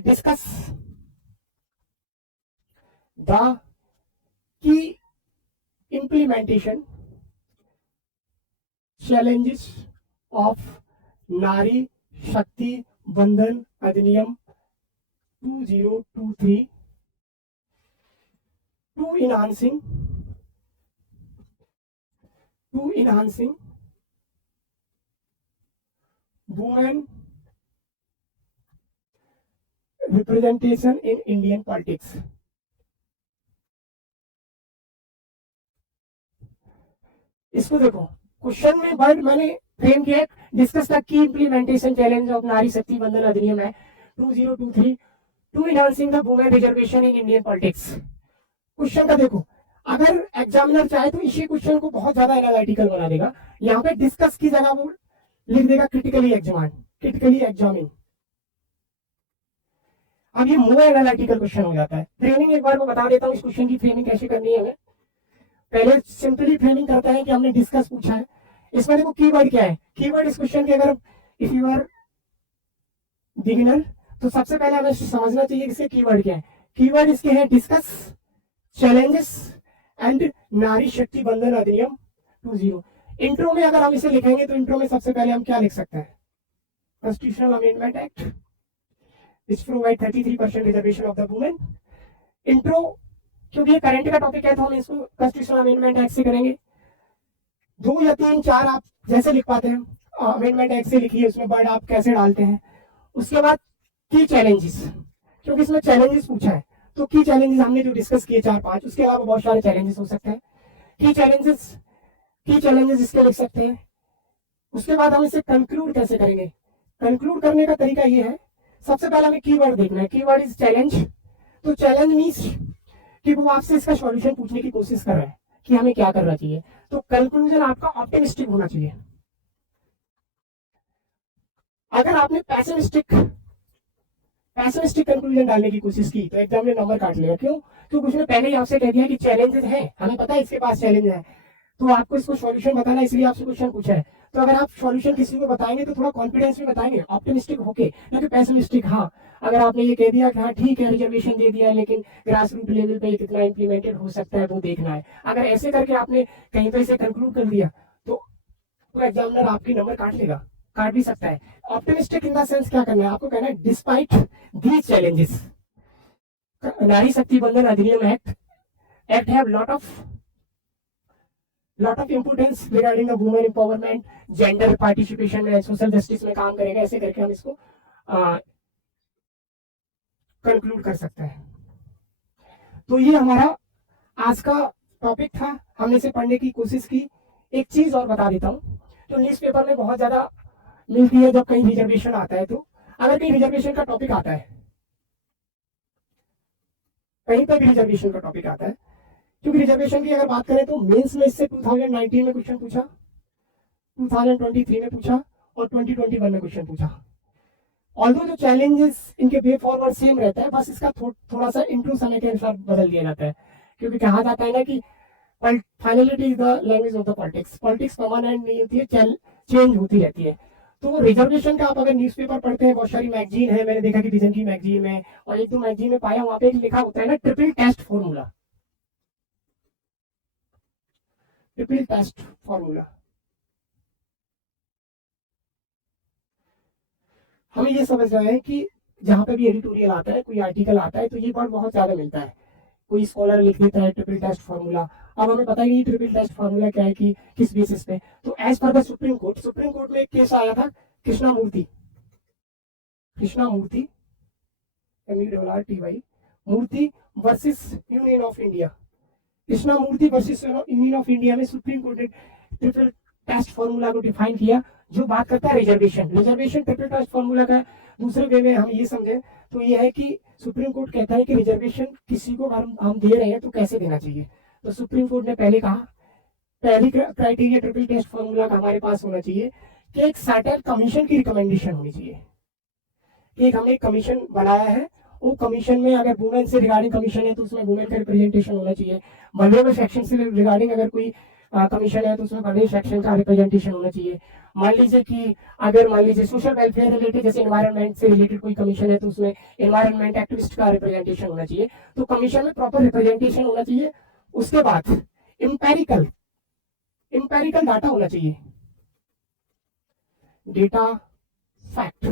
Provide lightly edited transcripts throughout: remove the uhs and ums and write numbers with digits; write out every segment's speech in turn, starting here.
Discuss the की implementation challenges of नारी शक्ति बंधन अधिनियम 2023 to enhancing women representation in Indian politics। इसको देखो, क्वेश्चन में वर्ड मैंने फ्रेम किया, discuss the key implementation challenge of Nari Shakti Bandhan Adhiniyam है 2023 to enhancing the women reservation in Indian politics. Question का देखो, अगर एग्जामिनर चाहे तो इसी क्वेश्चन को बहुत ज्यादा एनालिटिकल बना देगा। यहाँ पे डिस्कस की जगह वो लिख देगा क्रिटिकली एग्जामिन। अब ये मोर एनालिटिकल क्वेश्चन हो जाता है। फ्रेमिंग एक बार मैं बता देता हूँ इस क्वेश्चन की फ्रेमिंग कैसे करनी है। हमें पहले सिंपली फ्रेमिंग करते हैं कि हमने डिस्कस पूछा है, इसमें देखो कीवर्ड क्या है। कीवर्ड इस क्वेश्चन के, अगर इफ यू आर बिगिनर तो सबसे पहले हमें समझना चाहिए इसके कीवर्ड क्या है। कीवर्ड इसके हैं डिस्कस, चैलेंजेस एंड नारी शक्ति बंधन अधिनियम 20। इंट्रो में अगर हम इसे लिखेंगे तो इंट्रो में सबसे पहले हम क्या लिख सकते हैं, constitutional amendment act which provide 33% reservation of the women. Intro क्योंकि ये करंट का टॉपिक है तो हम इसको कॉन्स्टिट्यूशनल अमेंडमेंट एक्ट से करेंगे। 2 या 3 4 आप जैसे लिख पाते हैं अमेंडमेंट एक्ट से लिखिए, उसमें वर्ड आप कैसे डालते हैं। उसके बाद की चैलेंजेस, क्योंकि इसमें चैलेंजेस पूछा है तो की चैलेंजेस हमने जो डिस्कस किए 4-5, उसके अलावा बहुत सारे चैलेंजेस हो सकते हैं। की चैलेंजेस इसके लिख सकते हैं। उसके बाद हम इसे कंक्लूड कैसे करेंगे। कंक्लूड करने का तरीका ये है, सबसे पहले हमें कीवर्ड देखना है। Keyword is challenge. तो चैलेंज मीन्स कि वो आपसे इसका सॉल्यूशन पूछने की कोशिश कर रहा है कि हमें क्या करना चाहिए। तो कंक्लूजन आपका ऑप्टिमिस्टिक होना चाहिए। अगर आपने पैसिमिस्टिक कंक्लूजन डालने की कोशिश की तो एग्जाम में नंबर काट लेगा। क्यों? क्योंकि उसने पहले ही आपसे कह दिया कि चैलेंजेस है, हमें पता है इसके पास चैलेंज है, तो आपको इसको सॉल्यूशन बताना, इसलिए आपसे क्वेश्चन पूछा है। तो अगर आप सॉल्यूशन किसी को बताएंगे तो थोड़ा कॉन्फिडेंस में बताएंगे, ऑप्टिमिस्टिक होके, क्योंकि पैसिमिस्टिक। हाँ, अगर आपने ये कह दिया कि हाँ ठीक है रिजर्वेशन दे दिया है लेकिन ग्रास रूट लेवल पे कितना इंप्लीमेंटेड हो सकता है वो देखना है, अगर ऐसे करके आपने कहीं पे इसे कंक्लूड कर दिया तो एग्जामिनर आपकी नंबर काट भी सकता है। ऑप्टिमिस्टिक इन द सेंस क्या करना है आपको, कहना है डिस्पाइट दीज चैलेंजेस नारी शक्ति बंधन अधिनियम act have lot of importance regarding the women empowerment, gender participation में, सोशल जस्टिस में काम करेगा। ऐसे करके हम इसको कंक्लूड कर सकते हैं। तो ये हमारा आज का टॉपिक था, हमने इसे पढ़ने की कोशिश की। एक चीज और बता देता हूँ, तो न्यूज़पेपर में बहुत ज्यादा मिलती है जब कहीं रिजर्वेशन आता है। तो अगर कहीं रिजर्वेशन का टॉपिक आता है, कहीं पर भी रिजर्वेशन का टॉपिक आता है, क्योंकि रिजर्वेशन की अगर बात करें तो मेंस में इससे 2019 में क्वेश्चन पूछा, 2023 में पूछा और 2021 में क्वेश्चन पूछा। ऑल्दो जो चैलेंजेस इनके वे फॉरवर्ड सेम रहता है, बस इसका थोड़ा सा इंट्रो समय के अनुसार बदल दिया जाता है। क्योंकि कहा जाता है ना कि finality is the language of the politics. Politics permanent नहीं होती है, चेंज होती रहती है। तो रिजर्वेशन का आप अगर न्यूज़पेपर पढ़ते हैं, बहुत सारी मैगजीन है, मैंने देखा कि विजन की मैगजीन में और 1-2 मैगजीन में पाया, वहां पे लिखा होता है ना ट्रिपल टेस्ट फॉर्मूला। हमें ये समझ रहे हैं कि जहां पे भी एडिटोरियल आता है, कोई आर्टिकल आता है, तो ये वर्ड बहुत ज्यादा मिलता है। कोई स्कॉलर लिख देता है ट्रिपल टेस्ट फॉर्मूला, अब हमें पता ही नहीं ट्रिपल टेस्ट फॉर्मूला क्या है, कि किस बेसिस पे। तो as per the supreme court में एक केस आया था Krishnamurthy Murthy versus union of India. Krishnamurthy versus union of India में सुप्रीम कोर्ट ने ट्रिपल टेस्ट फॉर्मूला को डिफाइन किया, जो बात करता है रिजर्वेशन ट्रिपल टेस्ट फॉर्मूला का दूसरे वे में हम ये समझे तो ये है कि सुप्रीम कोर्ट कहता है कि रिजर्वेशन किसी को हम दे रहे हैं तो कैसे देना चाहिए। तो सुप्रीम कोर्ट ने पहले कहा, पहली क्राइटेरिया ट्रिपल टेस्ट फॉर्मूला का हमारे पास होना चाहिए कि एक सर्टेन कमीशन की रिकमेंडेशन होनी चाहिए। कि एक हमने कमीशन बनाया है, वो कमीशन में अगर वुमेन से रिगार्डिंग कमीशन है तो उसमें वुमेन का रिप्रेजेंटेशन होना चाहिए। महिला सेक्शन से रिगार्डिंग अगर कोई कमीशन है तो उसमें बड़े सेक्शन का रिप्रेजेंटेशन होना चाहिए। मान लीजिए कि अगर मान लीजिए सोशल वेलफेयर रिलेटेड जैसे एनवायरनमेंट से रिलेटेड कोई कमीशन है तो उसमें एनवायरनमेंट एक्टिविस्ट का रिप्रेजेंटेशन होना चाहिए। तो कमीशन में प्रॉपर रिप्रेजेंटेशन होना चाहिए। उसके बाद इंपेरिकल इंपेरिकल डाटा होना चाहिए, data fact.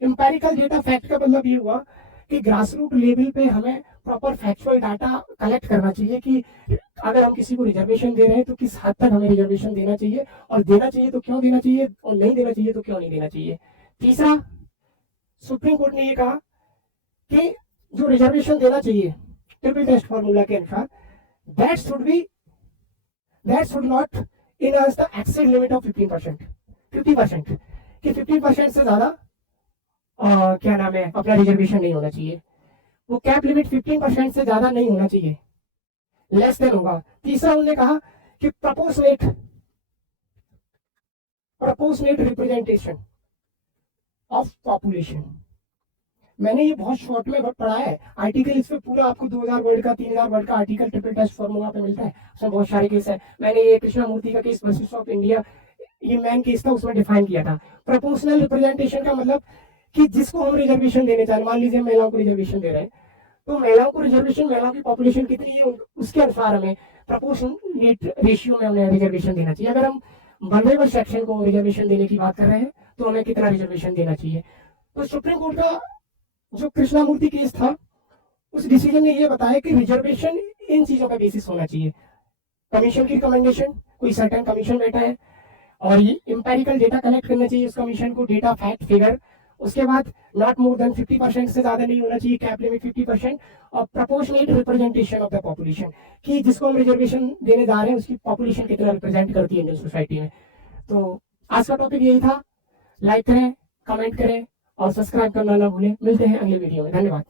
Empirical data fact का मतलब ये हुआ कि ग्रास रूट लेवल पे हमें प्रॉपर फैक्चुअल डाटा कलेक्ट करना चाहिए कि अगर हम किसी को रिजर्वेशन दे रहे हैं तो किस हद तक हमें रिजर्वेशन देना चाहिए, और देना चाहिए तो क्यों देना चाहिए, और नहीं देना चाहिए तो क्यों नहीं देना चाहिए। तीसरा, सुप्रीम कोर्ट ने ये कहा कि जो रिजर्वेशन देना चाहिए ट्रिपल टेस्ट फॉर्मूला के अनुसार, that should not enhance the accessed limit of 15%। 50% कि 50% से ज्यादा क्या नाम है अपना रिजर्वेशन नहीं होना चाहिए। वो कैप लिमिट 15% से ज्यादा नहीं होना चाहिए, लेस देन होगा। तीसरा उन्होंने कहा कि प्रपोर्शनेट रिप्रेजेंटेशन ऑफ पॉपुलेशन। मैंने ये बहुत शॉर्ट में पढ़ा है आर्टिकल, इस पे पूरा आपको 2000 वर्ड का 3000 वर्ड का आर्टिकल ट्रिपल टेस्ट फॉर्मूला पे मिलता है। उसमें बहुत सारे केस है। मैंने ये कृष्णामूर्ति का केस वर्सेस ऑफ इंडिया, ये मेन केस था, उसमें डिफाइन किया था। प्रोपोर्शनल रिप्रेजेंटेशन का मतलब कि जिसको हम रिजर्वेशन देने चाहे, मान लीजिए महिलाओं को रिजर्वेशन दे रहे हैं तो महिलाओं को रिजर्वेशन, महिलाओं की पॉपुलेशन कितनी है उसके अनुसार हमें प्रोपोर्शनेट रेशियो में हमें रिजर्वेशन देना चाहिए। अगर हम वल्नरेबल सेक्शन को रिजर्वेशन देने की बात कर रहे हैं तो हमें कितना रिजर्वेशन देना चाहिए। तो सुप्रीम कोर्ट का जो कृष्णामूर्ति केस था उस डिसीजन ने ये बताया कि रिजर्वेशन इन चीजों का बेसिस होना चाहिए। कमीशन की रिकमेंडेशन, कोई सर्टेन कमीशन बैठा है, और ये इंपेरिकल डेटा कलेक्ट करना चाहिए उस कमीशन को, डेटा फैक्ट फिगर। उसके बाद नॉट मोर देन 50% से ज्यादा नहीं होना चाहिए, कैप लिमिट 50%, और proportionate representation of the population कि जिसको हम रिजर्वेशन देने जा रहे हैं उसकी पॉपुलेशन कितना रिप्रेजेंट करती है इंडियन सोसाइटी में। तो आज का टॉपिक यही था। लाइक करें, कमेंट करें और सब्सक्राइब करना ना भूलें। मिलते हैं अगले वीडियो में। धन्यवाद।